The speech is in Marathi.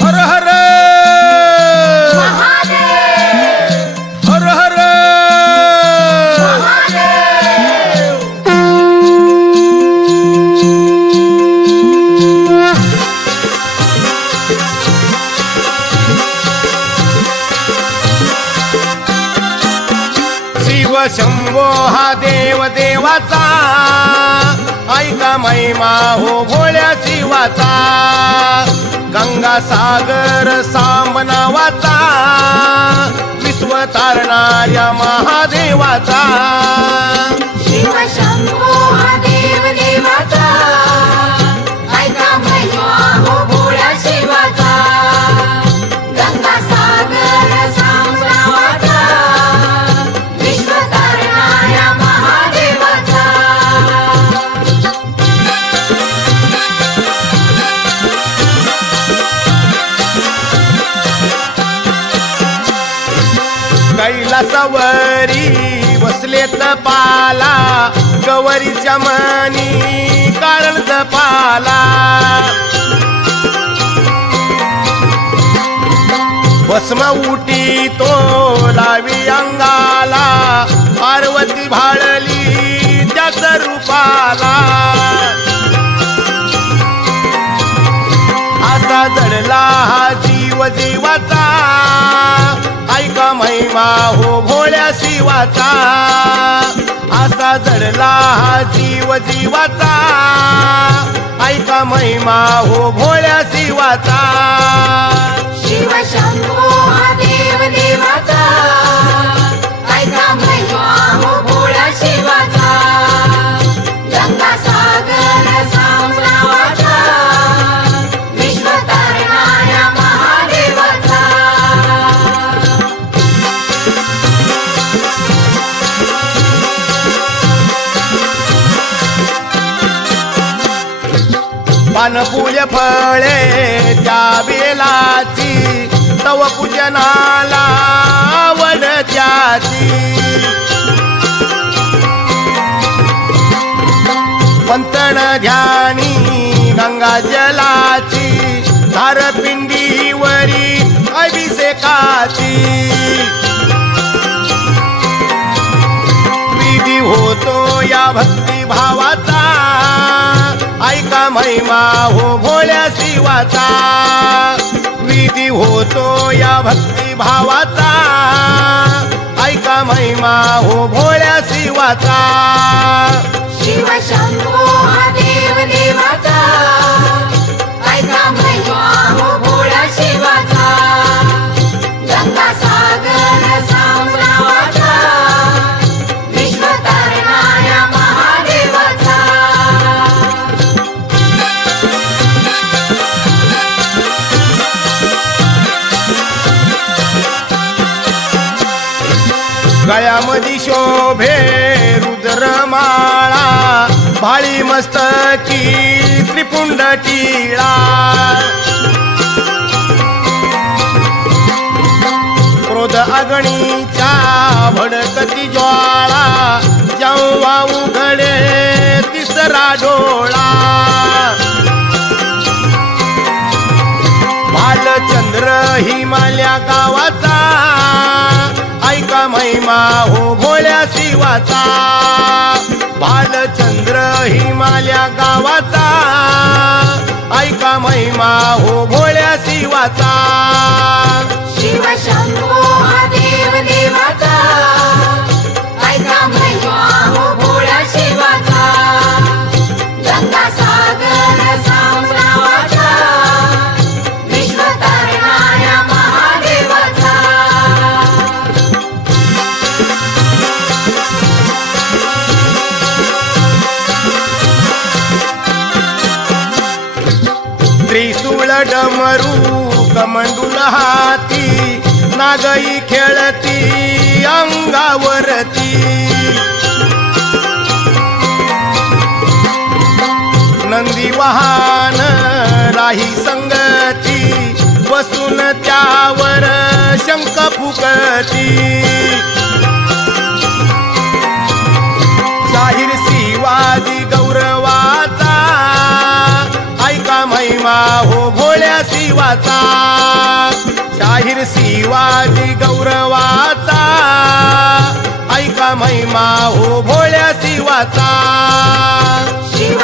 हर हर हर हर शिव शंभो हा देव देवाचा, ऐका महिमा हो भोळ्या शिवाचा. गंगा सागर सांब नावाचा, विश्व तारणाऱ्या महादेवाचा. शिव शंभो हा देव देवाचा, ऐका महिमा हो भोळ्या शिवाचा. गंगा सागर सांब नावाचा, विश्व तारणाऱ्या महादेवाचा. कैलासावरी बसले तपाला, गवरीच्या मनी कारण जपाला. भस्म उटी तो लावी अंगाला, पार्वती भाळली त्याच रूपाला. असा जडला हा जीव जीवाचा, ऐका महिमा हो भोळ्या शिवाचा. असा जडला हा जीव जीवाचा, ऐका महिमा हो भोळ्या शिवाचा. शिव शंभो हा देव देवाचा, ऐका महिमा हो भोळ्या शिवाचा. गंगा सागर सांब नावाचा, विश्व तारणाऱ्या महादेवाचा. पानफुले फळे त्या बेलाची, तव पूजनाला आवड त्याची. पंतन ध्यानी गंगा जलाची, धार पिंडीवरी अभिषेकाची. विधी होतो या भक्ती भावाचा, ऐका महिमा हो भोळ्या शिवाचा. विधी होतो या भक्ती भावाचा, ऐका महिमा हो भोळ्या शिवाचा. शिव शंभो हा देव देवाचा, ऐका महिमा हो भोळ्या शिवाचा. गंगा सागर सांब नावाचा, विश्व तारणाऱ्या महादेवाचा. गळ्यामधी शोभे रुद्रमाळा, भाळी मस्तकी त्रिपुंड टिळा. क्रोध अग्नीच्या भडकती ज्वाळा, जेव्हा उघडे तिसरा डोळा. भालचंद्र हिमालया गावाचा, ऐका महिमा हो भोळ्या शिवाचा. भालचंद्र हिमालया गावाचा, ऐका महिमा हो भोळ्या शिवाचा. शिव शंभो हा देव देवाचा, ऐका महिमा हो भोळ्या शिवाचा. गंगा सागर सांब नावाचा, विश्व तारणाऱ्या महादेवाचा. त्रिशूळ डमरू कमंडूल हाती, नागई खेळती अंगावरती. नंदी वाहन राही संगती, बसून त्यावर शंख फुकती. शाहीर शिवाजी गौरवाचा, ऐका महिमा हो भोळ्या शिवा. देवाचा शाहीर शिवाजी गौरवाचा ऐका महिमा हो भोळ्या शिवाचा शिव